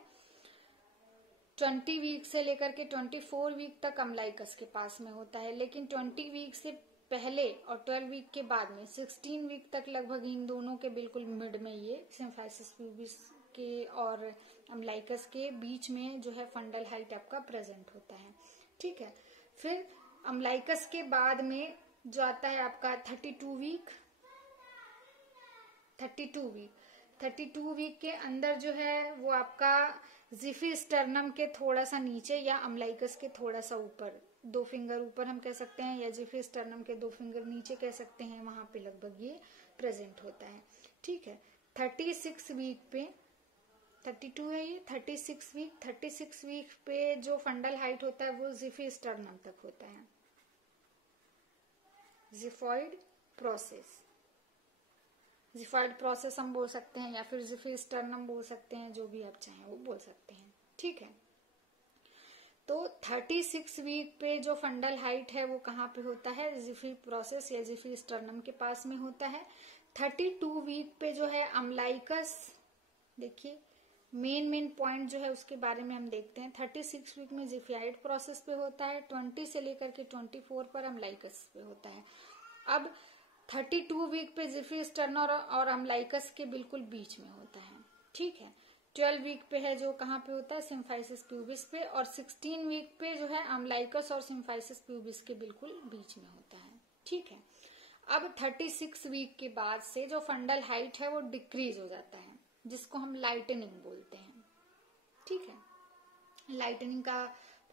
20 वीक से लेकर के 24 वीक तक अम्लाइकस के पास में होता है। लेकिन 20 वीक से पहले और 12 वीक के बाद में 16 वीक तक लगभग इन दोनों के बिल्कुल मिड में ये सिम्फाइसिस प्यूबिस के और अम्लाइकस के बीच में जो है फंडल हाइट आपका प्रेजेंट होता है। ठीक है, फिर अम्लाइकस के बाद में जो आता है आपका 32 वीक। 32 वीक के अंदर जो है वो आपका जिफिस्टर्नम के थोड़ा सा नीचे या अम्लाइकस के थोड़ा सा ऊपर, 2 फिंगर ऊपर हम कह सकते हैं, या जिफिस्टर्नम के 2 फिंगर नीचे कह सकते हैं, वहां पे लगभग ये प्रेजेंट होता है। ठीक है, 36 वीक पे, 32 है ये, 36 वीक पे जो फंडल हाइट होता है वो जिफिस्टर्नम तक होता है। जिफॉइड प्रोसेस हम बोल सकते हैं, या फिर जिफिस्टर्नम बोल सकते हैं, जो भी आप चाहें वो बोल सकते हैं। ठीक है, तो 36 वीक पे जो फंडल हाइट है वो कहाँ पे होता है, जिफी प्रोसेस या जिफिस्टर्नम के पास में होता है। 32 वीक पे जो है अम्लाइकस, देखिए मेन पॉइंट जो है उसके बारे में हम देखते हैं। 36 वीक में जिफियाइड प्रोसेस पे होता है, 20 से लेकर के 24 पर अम्लाइकस पे होता है। अब 32 वीक पे जिफिस्टर्नम और अम्लाइकस के बिल्कुल बीच में होता है। ठीक है, 12 वीक पे है जो कहाँ पे होता है, सिम्फाइसिस प्यूबिस पे, और 16 वीक पे जो है अम्लाइकस और सिम्फाइसिस प्यूबिस के बिल्कुल बीच में होता है। ठीक है, अब 36 वीक के बाद से जो फंडल हाइट है वो डिक्रीज हो जाता है, जिसको हम लाइटनिंग बोलते हैं। ठीक है, लाइटनिंग का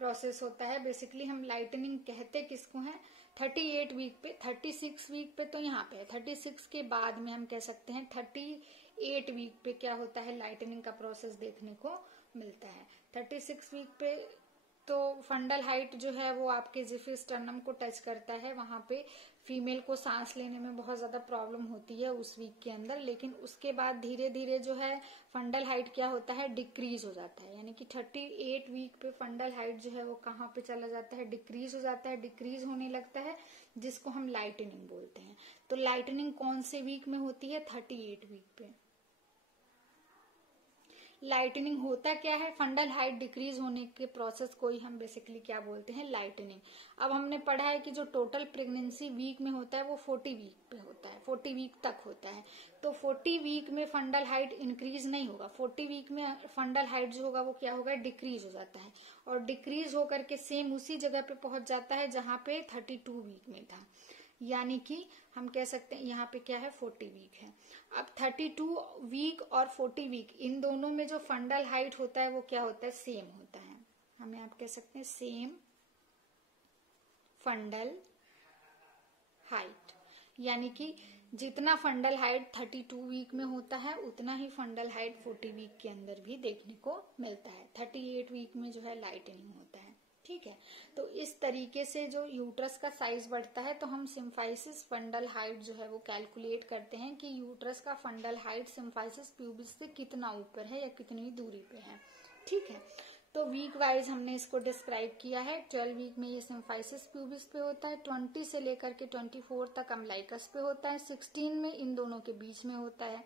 प्रोसेस होता है। बेसिकली हम लाइटनिंग कहते किसको हैं, 38 वीक पे, 36 वीक पे तो यहाँ पे है, 36 के बाद में हम कह सकते हैं 38 वीक पे क्या होता है, लाइटनिंग का प्रोसेस देखने को मिलता है। 36 वीक पे तो फंडल हाइट जो है वो आपके जिफिस्टर्नम को टच करता है, वहां पे फीमेल को सांस लेने में बहुत ज्यादा प्रॉब्लम होती है उस वीक के अंदर, लेकिन उसके बाद धीरे धीरे जो है फंडल हाइट क्या होता है, डिक्रीज हो जाता है। यानी कि 38 वीक पे फंडल हाइट जो है वो कहाँ पे चला जाता है, डिक्रीज हो जाता है, डिक्रीज होने लगता है, जिसको हम लाइटनिंग बोलते हैं। तो लाइटनिंग कौन से वीक में होती है, 38 वीक पे। लाइटनिंग होता क्या है, फंडल हाइट डिक्रीज होने के प्रोसेस को ही हम बेसिकली क्या बोलते हैं, लाइटनिंग। अब हमने पढ़ा है कि जो टोटल प्रेगनेंसी वीक में होता है वो 40 वीक पे होता है, 40 वीक तक होता है। तो 40 वीक में फंडल हाइट इंक्रीज नहीं होगा, 40 वीक में फंडल हाइट जो होगा वो क्या होगा, डिक्रीज हो जाता है, और डिक्रीज होकर के सेम उसी जगह पे पहुंच जाता है जहां पे 32 वीक में था। यानी कि हम कह सकते हैं यहाँ पे क्या है, 40 वीक है। अब 32 वीक और 40 वीक इन दोनों में जो फंडल हाइट होता है वो क्या होता है, सेम होता है। हमें आप कह सकते हैं सेम फंडल हाइट। यानी कि जितना फंडल हाइट 32 वीक में होता है उतना ही फंडल हाइट 40 वीक के अंदर भी देखने को मिलता है। 38 वीक में जो है लाइटनिंग होता है। ठीक है, तो इस तरीके से जो यूट्रस का साइज बढ़ता है तो हम सिम्फाइसिस फंडल हाइट जो है वो कैलकुलेट करते हैं कि यूट्रस का फंडल हाइट सिम्फाइसिस प्यूबिस से कितना ऊपर है या कितनी दूरी पे है। ठीक है, तो वीक वाइज हमने इसको डिस्क्राइब किया है। 12 वीक में ये सिम्फाइसिस प्यूबिस पे होता है, 20 से लेकर के 24 तक अम्बलाइकस पे होता है, 16 में इन दोनों के बीच में होता है,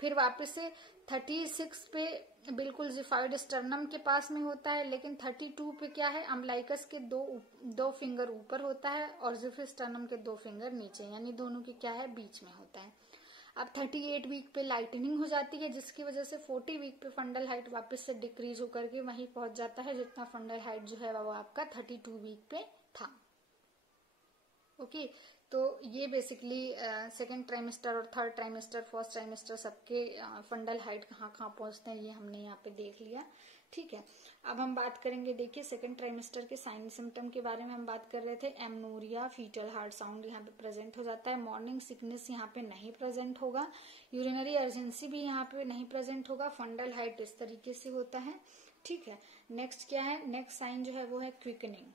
फिर वापस से 36 पे बिल्कुल जिफाइड स्टर्नम के पास में होता है, लेकिन 32 पे क्या है, अम्बलाइकस के दो फिंगर ऊपर होता है और जिफ स्टर्नम के 2 फिंगर नीचे, यानी दोनों के क्या है, बीच में होता है। अब 38 वीक पे लाइटनिंग हो जाती है, जिसकी वजह से 40 वीक पे फंडल हाइट वापस से डिक्रीज होकर के वहीं पहुंच जाता है जितना फंडल हाइट जो है वो आपका 32 वीक पे था। ओके, तो ये बेसिकली सेकेंड ट्राइमेस्टर और थर्ड ट्राइमेस्टर, फर्स्ट ट्राइमेस्टर सबके फंडल हाइट कहाँ कहाँ पहुंचते हैं ये हमने यहाँ पे देख लिया। ठीक है, अब हम बात करेंगे, देखिए सेकेंड ट्राइमेस्टर के साइन सिम्टम के बारे में हम बात कर रहे थे। एमनोरिया, फीटल हार्ट साउंड यहाँ पे प्रेजेंट हो जाता है, मॉर्निंग सिकनेस यहाँ पे नहीं प्रेजेंट होगा, यूरिनरी अर्जेंसी भी यहाँ पे नहीं प्रेजेंट होगा, फंडल हाइट इस तरीके से होता है। ठीक है, नेक्स्ट क्या है, नेक्स्ट साइन जो है वो है क्विकनिंग।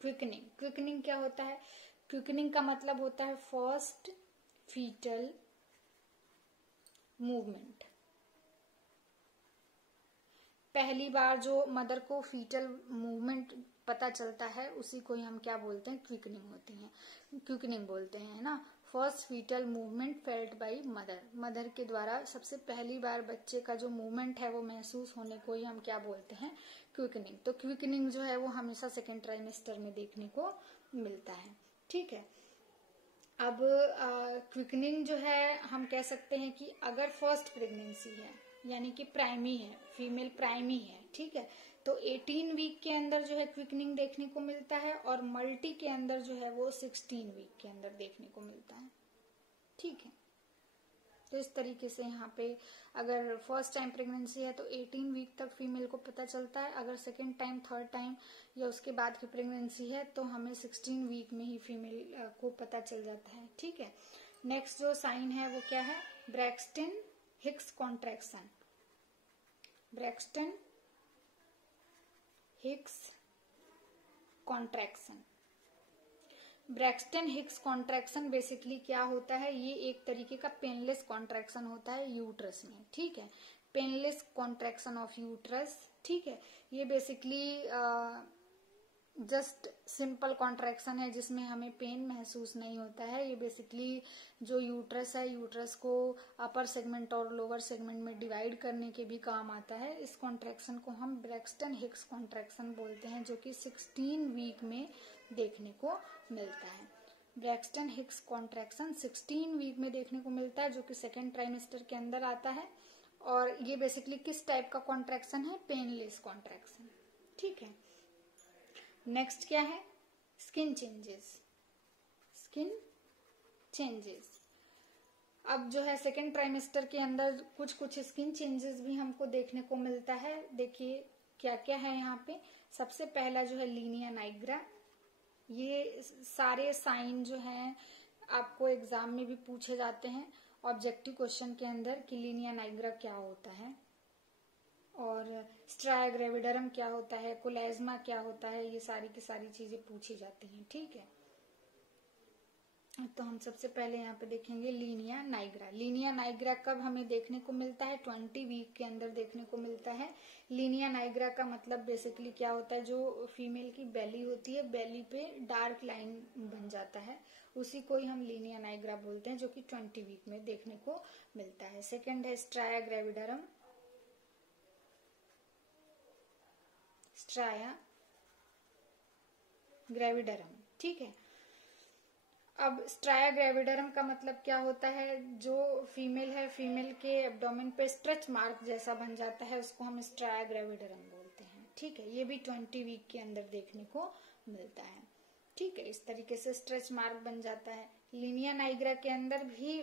क्विकनिंग क्या होता है, क्विकनिंग का मतलब होता है फर्स्ट फीटल मूवमेंट। पहली बार जो मदर को फीटल मूवमेंट पता चलता है उसी को ही हम क्या बोलते हैं, क्विकनिंग होती है, क्विकनिंग बोलते हैं, है ना। First fetal movement felt by mother, mother के द्वारा सबसे पहली बार बच्चे का जो मूवमेंट है वो महसूस होने को ही हम क्या बोलते हैं, क्विकनिंग। तो क्विकनिंग जो है वो हमेशा सेकेंड ट्राइमेस्टर में देखने को मिलता है। ठीक है, अब क्विकनिंग जो है हम कह सकते हैं कि अगर फर्स्ट प्रेगनेंसी है यानी कि प्राइमी है, फीमेल प्राइमी है, ठीक है, तो 18 वीक के अंदर जो है क्विकनिंग देखने को मिलता है, और मल्टी के अंदर जो है वो 16 वीक के अंदर देखने को मिलता है। ठीक है, तो इस तरीके से यहाँ पे अगर फर्स्ट टाइम प्रेगनेंसी है तो 18 वीक तक फीमेल को पता चलता है, अगर सेकेंड टाइम, थर्ड टाइम या उसके बाद की प्रेगनेंसी है तो हमें 16 वीक में ही फीमेल को पता चल जाता है। ठीक है, नेक्स्ट जो साइन है वो क्या है, Braxton Hicks contraction. Braxton Hicks contraction, Braxton Hicks contraction basically क्या होता है, ये एक तरीके का पेनलेस कॉन्ट्रैक्शन होता है यूट्रस में। ठीक है, पेनलेस कॉन्ट्रैक्शन ऑफ यूट्रस। ठीक है, ये बेसिकली जस्ट सिंपल कॉन्ट्रैक्शन है जिसमें हमें पेन महसूस नहीं होता है। ये बेसिकली जो यूट्रस है, यूट्रस को अपर सेगमेंट और लोअर सेगमेंट में डिवाइड करने के भी काम आता है। इस कॉन्ट्रैक्शन को हम ब्रैक्सटन हिक्स कॉन्ट्रैक्शन बोलते हैं, जो कि 16 वीक में देखने को मिलता है। ब्रैक्सटन हिक्स कॉन्ट्रैक्शन 16 वीक में देखने को मिलता है, जो कि सेकेंड ट्राइमेस्टर के अंदर आता है। और ये बेसिकली किस टाइप का कॉन्ट्रैक्शन है, पेनलेस कॉन्ट्रैक्शन। ठीक है, नेक्स्ट क्या है, स्किन चेंजेस। स्किन चेंजेस, अब जो है सेकेंड ट्राइमेस्टर के अंदर कुछ कुछ स्किन चेंजेस भी हमको देखने को मिलता है। देखिए क्या क्या है यहाँ पे, सबसे पहला जो है लीनिया नाइग्रा। ये सारे साइन जो हैं आपको एग्जाम में भी पूछे जाते हैं ऑब्जेक्टिव क्वेश्चन के अंदर कि लीनिया नाइग्रा क्या होता है। और स्ट्राया ग्रेविडरम क्या होता है, कोलेज्मा क्या होता है, ये सारी की सारी चीजें पूछी जाती हैं। ठीक है, तो हम सबसे पहले यहाँ पे देखेंगे लीनिया नाइग्रा। लीनिया नाइग्रा कब हमें देखने को मिलता है? 20 वीक के अंदर देखने को मिलता है। लीनिया नाइग्रा का मतलब बेसिकली क्या होता है, जो फीमेल की बेली होती है, बेली पे डार्क लाइन बन जाता है, उसी को ही हम लीनिया नाइग्रा बोलते हैं, जो कि 20 वीक में देखने को मिलता है। सेकेंड है स्ट्राया ग्रेविडरम। स्ट्राया ग्रेविडरम, ठीक है। अब स्ट्राया ग्रेविडरम का मतलब क्या होता है, जो फीमेल है, फीमेल के एब्डोमेन पे स्ट्रेच मार्क जैसा बन जाता है, उसको हम स्ट्राया ग्रेविडरम बोलते हैं। ठीक है, ये भी 20 वीक के अंदर देखने को मिलता है। ठीक है, इस तरीके से स्ट्रेच मार्क बन जाता है। लीनिया नाइग्रा के अंदर भी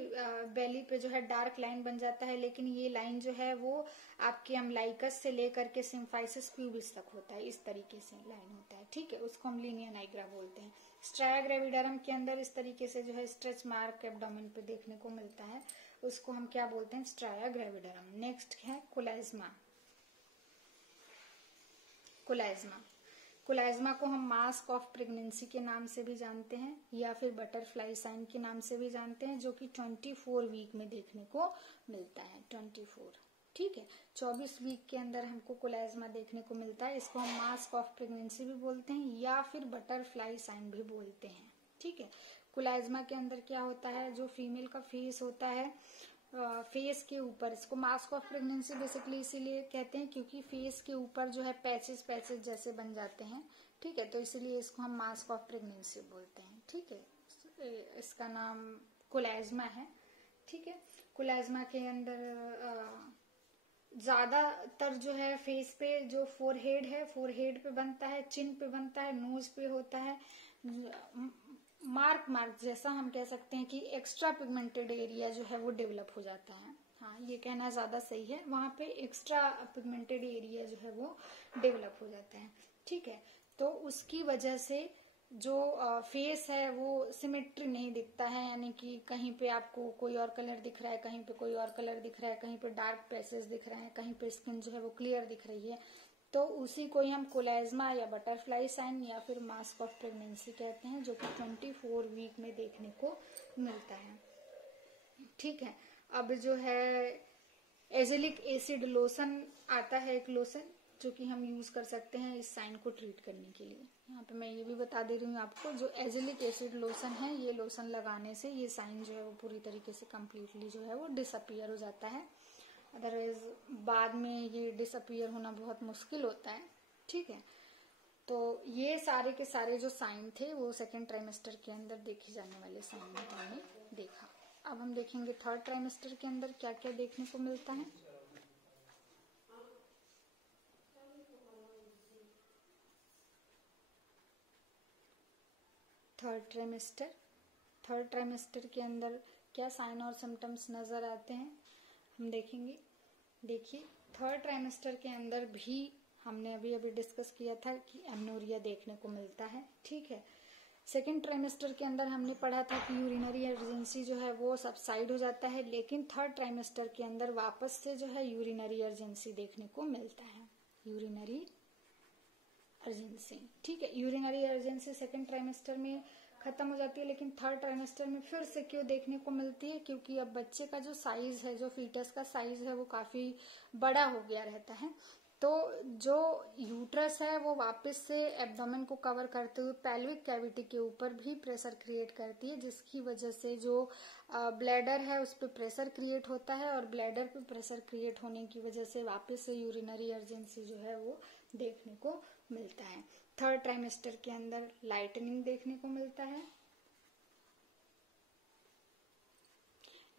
बेली पे जो है डार्क लाइन बन जाता है, लेकिन ये लाइन जो है वो आपके अम्लाइकस से लेकर के सिम्फाइसिस प्यूबिस तक होता है, इस तरीके से लाइन होता है। ठीक है, उसको हम लीनिया नाइग्रा बोलते हैं। स्ट्राया ग्रेविडरम के अंदर इस तरीके से जो है स्ट्रेच मार्क एब्डोमेन पे देखने को मिलता है, उसको हम क्या बोलते हैं? Striae gravidarum. नेक्स्ट है कोलेज्मा। कोलेज्मा, कोलेज्मा को हम मास्क ऑफ प्रेगनेंसी के नाम से भी जानते हैं, या फिर बटरफ्लाई साइन के नाम से भी जानते हैं, जो कि 24 वीक में देखने को मिलता है। 24, ठीक है, 24 वीक के अंदर हमको कोलेज्मा देखने को मिलता है। इसको हम मास्क ऑफ प्रेगनेंसी भी बोलते हैं, या फिर बटरफ्लाई साइन भी बोलते हैं। ठीक है, कोलेज्मा के अंदर क्या होता है, जो फीमेल का फेस होता है, फेस के ऊपर, इसको मास्क ऑफ प्रेगनेंसी बेसिकली इसीलिए कहते हैं क्योंकि फेस के ऊपर जो है पैचेस पैचेस जैसे बन जाते हैं। ठीक है, तो इसीलिए इसको हम मास्क ऑफ प्रेगनेंसी बोलते हैं। ठीक है, इसका नाम कोलेज्मा है। ठीक है, कोलेज्मा के अंदर ज्यादातर जो है फेस पे जो फोरहेड है, फोरहेड पे बनता है, चिन पे बनता है, नोज पे होता है, मार्क जैसा हम कह सकते हैं कि एक्स्ट्रा पिगमेंटेड एरिया जो है वो डेवलप हो जाता है। हाँ, ये कहना ज्यादा सही है, वहां पे एक्स्ट्रा पिगमेंटेड एरिया जो है वो डेवलप हो जाता है। ठीक है, तो उसकी वजह से जो फेस है वो सिमेट्री नहीं दिखता है, यानी कि कहीं पे आपको कोई और कलर दिख रहा है, कहीं पे कोई और कलर दिख रहा है, कहीं पे डार्क पैसेज दिख रहे हैं, कहीं पे स्किन जो है वो क्लियर दिख रही है, तो उसी को ही हम कोलेज्मा या बटरफ्लाई साइन या फिर मास्क ऑफ प्रेगनेंसी कहते हैं, जो कि 24 वीक में देखने को मिलता है। ठीक है, अब जो है एजेलिक एसिड लोशन आता है, एक लोशन जो कि हम यूज कर सकते हैं इस साइन को ट्रीट करने के लिए। यहाँ पे मैं ये भी बता दे रही हूँ आपको, जो एजेलिक एसिड लोशन है, ये लोशन लगाने से ये साइन जो है वो पूरी तरीके से कम्प्लीटली जो है वो डिसअपियर हो जाता है। अदरवाइज बाद में ये डिसअपियर होना बहुत मुश्किल होता है। ठीक है, तो ये सारे के सारे जो साइन थे वो सेकेंड ट्राइमेस्टर के अंदर देखे जाने वाले साइन हमने देखा। अब हम देखेंगे थर्ड ट्राइमेस्टर के अंदर क्या क्या देखने को मिलता है। थर्ड ट्राइमेस्टर के अंदर क्या साइन और सिम्टम्स नजर आते हैं हम देखेंगे। देखिए, थर्ड ट्राइमेस्टर के अंदर भी हमने अभी अभी डिस्कस किया था कि एमनोरिया देखने को मिलता है। ठीक है, सेकेंड ट्राइमेस्टर के अंदर हमने पढ़ा था कि यूरिनरी अर्जेंसी जो है वो सबसाइड हो जाता है, लेकिन थर्ड ट्राइमेस्टर के अंदर वापस से जो है यूरिनरी अर्जेंसी देखने को मिलता है। यूरिनरी अर्जेंसी, ठीक है, यूरिनरी अर्जेंसी सेकेंड ट्राइमेस्टर में खत्म हो जाती है, लेकिन थर्ड ट्राइमेस्टर में फिर से क्यों देखने को मिलती है? क्योंकि अब बच्चे का जो साइज है, जो फीटस का साइज है, वो काफी बड़ा हो गया रहता है, तो जो यूट्रस है वो वापस से एब्डोमेन को कवर करते हुए पेल्विक कैविटी के ऊपर भी प्रेशर क्रिएट करती है, जिसकी वजह से जो ब्लैडर है उस पर प्रेशर क्रिएट होता है, और ब्लैडर पे प्रेशर क्रिएट होने की वजह से वापस से यूरिनरी अर्जेंसी जो है वो देखने को मिलता है। थर्ड ट्राइमेस्टर के अंदर लाइटनिंग देखने को मिलता है।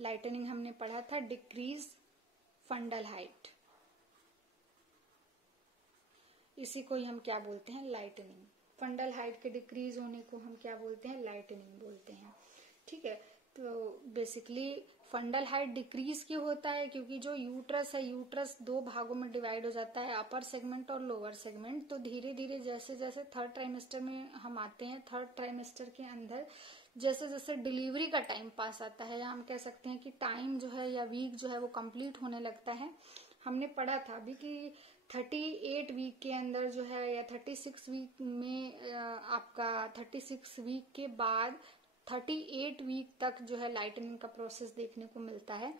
लाइटनिंग हमने पढ़ा था, डिक्रीज फंडल हाइट, इसी को ही हम क्या बोलते हैं? लाइटनिंग। फंडल हाइट के डिक्रीज होने को हम क्या बोलते हैं? लाइटनिंग बोलते हैं। ठीक है, तो बेसिकली फंडल हाइट डिक्रीज क्यों होता है? क्योंकि जो यूट्रस है, यूट्रस दो भागों में डिवाइड हो जाता है, अपर सेगमेंट और लोअर सेगमेंट। तो धीरे धीरे जैसे जैसे थर्ड ट्राइमेस्टर में हम आते हैं, थर्ड ट्राइमेस्टर के अंदर जैसे जैसे डिलीवरी का टाइम पास आता है, या हम कह सकते हैं कि टाइम जो है या वीक जो है वो कंप्लीट होने लगता है, हमने पढ़ा था अभी कि 38 वीक के अंदर जो है या 36 वीक में आपका 36 वीक के बाद 38 वीक तक जो है लाइटनिंग का प्रोसेस देखने को मिलता है,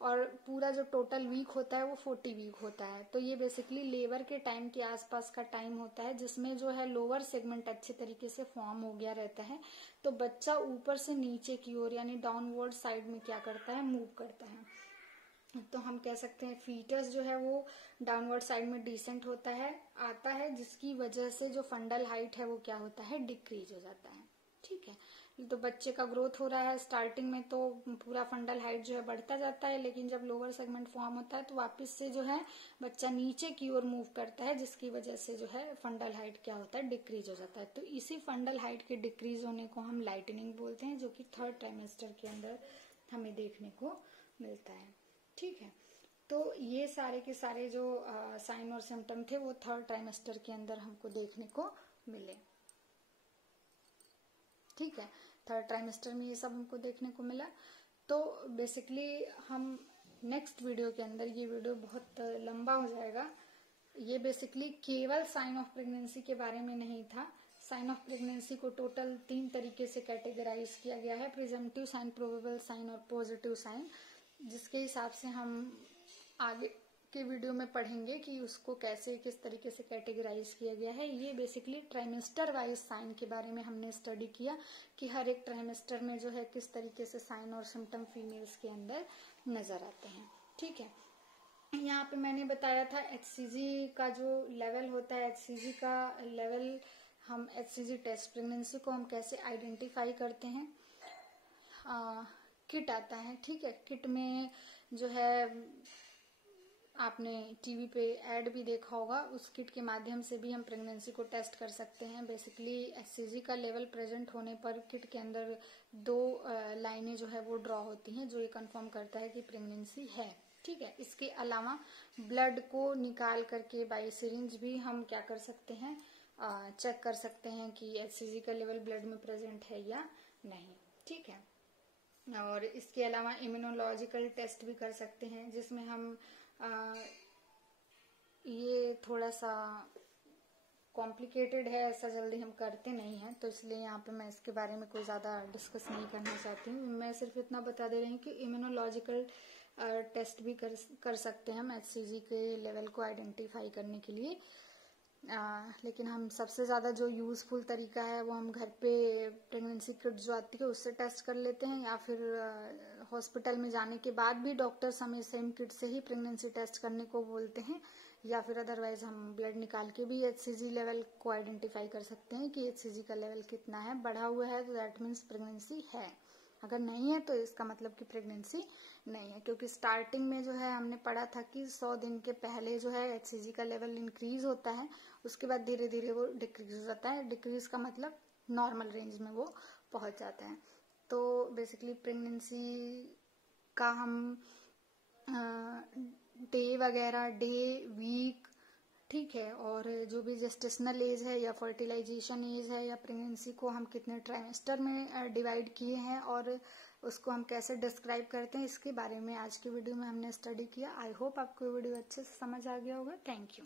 और पूरा जो टोटल वीक होता है वो 40 वीक होता है। तो ये बेसिकली लेबर के टाइम के आसपास का टाइम होता है, जिसमें जो है लोअर सेगमेंट अच्छे तरीके से फॉर्म हो गया रहता है। तो बच्चा ऊपर से नीचे की ओर यानी डाउनवर्ड साइड में क्या करता है, मूव करता है। तो हम कह सकते हैं फीटस जो है वो डाउनवर्ड साइड में डिसेंट होता है, आता है, जिसकी वजह से जो फंडल हाइट है वो क्या होता है, डिक्रीज हो जाता है। ठीक है, तो बच्चे का ग्रोथ हो रहा है स्टार्टिंग में तो पूरा फंडल हाइट जो है बढ़ता जाता है, लेकिन जब लोअर सेगमेंट फॉर्म होता है तो वापस से जो है बच्चा नीचे की ओर मूव करता है, जिसकी वजह से जो है फंडल हाइट क्या होता है, डिक्रीज हो जाता है। तो इसी फंडल हाइट के डिक्रीज होने को हम लाइटनिंग बोलते हैं, जो कि 3rd ट्राइमेस्टर के अंदर हमें देखने को मिलता है। ठीक है, तो ये सारे के सारे जो साइन और सिम्टम थे वो 3rd ट्राइमेस्टर के अंदर हमको देखने को मिले। ठीक है, 3rd ट्राइमेस्टर में ये सब हमको देखने को मिला। तो बेसिकली हम नेक्स्ट वीडियो के अंदर, ये वीडियो बहुत लंबा हो जाएगा, ये बेसिकली केवल साइन ऑफ प्रेगनेंसी के बारे में नहीं था। साइन ऑफ प्रेगनेंसी को टोटल 3 तरीके से कैटेगराइज किया गया है, प्रिजम्पटिव साइन, प्रोबेबल साइन और पॉजिटिव साइन, जिसके हिसाब से हम आगे के वीडियो में पढ़ेंगे कि उसको कैसे किस तरीके से कैटेगराइज किया गया है। ये बेसिकली ट्राइमेस्टर वाइज साइन के बारे में हमने स्टडी किया कि हर एक ट्राइमेस्टर में जो है किस तरीके से साइन और सिम्टम फीमेल्स के अंदर नजर आते हैं। ठीक है, यहाँ पे मैंने बताया था HCG का जो लेवल होता है, HCG का लेवल हम HCG टेस्ट प्रेगनेंसी को हम कैसे आइडेंटिफाई करते हैं। किट आता है, ठीक है, किट में जो है आपने टीवी पे ऐड भी देखा होगा, उस किट के माध्यम से भी हम प्रेगनेंसी को टेस्ट कर सकते हैं। बेसिकली HCG का लेवल प्रेजेंट होने पर किट के अंदर 2 लाइनें जो है वो ड्रॉ होती हैं, जो ये कंफर्म करता है कि प्रेगनेंसी है। ठीक है, इसके अलावा ब्लड को निकाल करके बाई सिरिंज भी हम क्या कर सकते हैं, चेक कर सकते हैं कि HCG का लेवल ब्लड में प्रेजेंट है या नहीं। ठीक है, और इसके अलावा इम्यूनोलॉजिकल टेस्ट भी कर सकते हैं, जिसमें हम ये थोड़ा सा कॉम्प्लिकेटेड है, ऐसा जल्दी हम करते नहीं हैं, तो इसलिए यहाँ पे मैं इसके बारे में कोई ज़्यादा डिस्कस नहीं करना चाहती हूँ। मैं सिर्फ इतना बता दे रही हूँ कि इम्यूनोलॉजिकल टेस्ट भी कर सकते हैं हम HCG के लेवल को आइडेंटिफाई करने के लिए। लेकिन हम सबसे ज़्यादा जो यूज़फुल तरीका है वो हम घर पे प्रेगनेंसी किट जो आती है उससे टेस्ट कर लेते हैं, या फिर हॉस्पिटल में जाने के बाद भी डॉक्टर्स हमें सेम किट से ही प्रेगनेंसी टेस्ट करने को बोलते हैं, या फिर अदरवाइज हम ब्लड निकाल के भी HCG लेवल को आइडेंटिफाई कर सकते हैं कि HCG का लेवल कितना है। बढ़ा हुआ है तो दैट मीन्स प्रेगनेंसी है, अगर नहीं है तो इसका मतलब कि प्रेगनेंसी नहीं है, क्योंकि स्टार्टिंग में जो है हमने पढ़ा था कि 100 दिन के पहले जो है HCG का लेवल इंक्रीज होता है, उसके बाद धीरे धीरे वो डिक्रीज हो जाता है। डिक्रीज का मतलब नॉर्मल रेंज में वो पहुंच जाता है। तो बेसिकली प्रेगनेंसी का हम डे वगैरह, डे, वीक, ठीक है, और जो भी जेस्टेशनल एज है या फर्टिलाइजेशन एज है या प्रेगनेंसी को हम कितने ट्राइमेस्टर में डिवाइड किए हैं और उसको हम कैसे डिस्क्राइब करते हैं, इसके बारे में आज की वीडियो में हमने स्टडी किया। आई होप आपको वीडियो अच्छे से समझ आ गया होगा। Thank you.